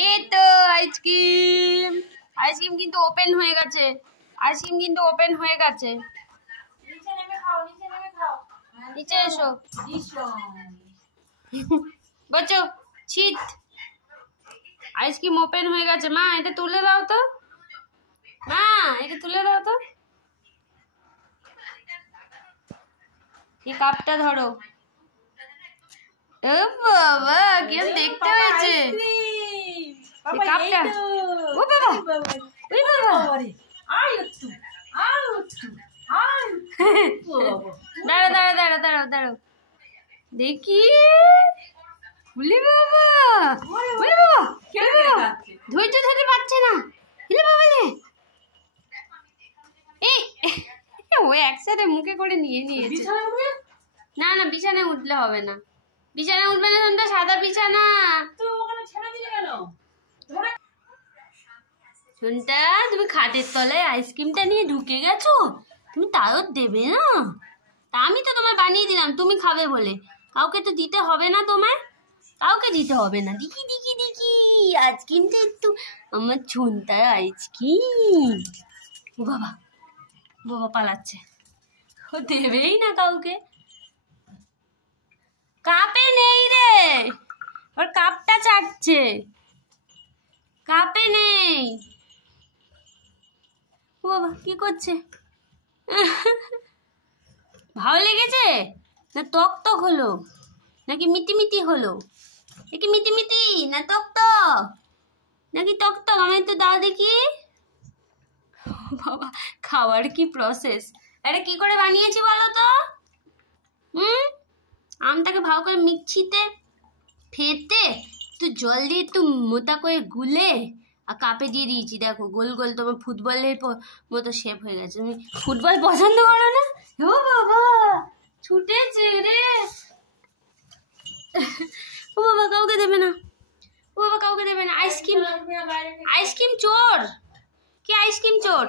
এই তো ice cream ice cream কিন্তু ওপেন হয়ে গেছে। আইসক্রিম কিন্তু ওপেন হয়ে গেছে। নিচে এসো বচ্চো। ছিট, আইসক্রিম ওপেন হয়ে গেছে। মা এটা তুলে দাও তো, মা এটা তুলে দাও তো। এই কাপটা ধরো। ও বাবা কেমন দেখতে হয়েছে কাপটা। ও বাবা ওই বাবা দাঁড়া দাঁড়া দাঁড়া দাঁড়াও দাঁড়াও দেখি। বলি বাবা বলি বাবা ধৈর্য ধরতে পারছে না। হিলে বাবা লে এই ও একসাথে মুখে করে নিয়ে নিয়েছে। না না বিছানায় উঠলে হবে না, বিছানায় উঠবে না। তোমরা সাদা বিছানা তো ওখানে ছেড়ে দিলে কেন? শুনটা তুমি খাটের তলায় আইসক্রিমটা নিয়ে ঢুকে গেছো। তুমি তাও দেবে না? তা আমি তো তোমায় বানিয়ে দিলাম তুমি খাবে বলে। কাউকে তো দিতে হবে না, তোমায় কাউকে দিতে হবে না। দেখি দেখি দেখি আইসক্রিমটা একটু আমার ঝুনটার আইসক্রিম। ও বাবা বাবা পালাচ্ছে, ও দেবেই না কাউকে। কাপে নেই রে, ওর কাপটা চাটছে, কাপে নেই। ও বাবা কি করছে? ভালো লেগেছে না টক টক হলো নাকি মিটি মিটি হলো? কি মিটি মিটি না টক টক নাকি টক টক? আমি তো দাও দেখি। বাবা খাওয়ার কি প্রসেস! আরে কি করে বানিয়েছি বলো তো? আমটাকে ভালো করে মিক্সিতে ফেটে একটু জল দিয়ে একটু মোটা করে গুলে আর কাপে দিয়ে দিয়েছি। দেখো গোল গোল তোমার ফুটবলের মতো শেপ হয়ে গেছে। তুমি ফুটবল পছন্দ করো না? ও বাবা ছুটেছে রে। ও বাবা কাউকে দেবে না, ও বাবা কাউকে দেবে না। আইসক্রিম আইসক্রিম চোর, কি আইসক্রিম চোর?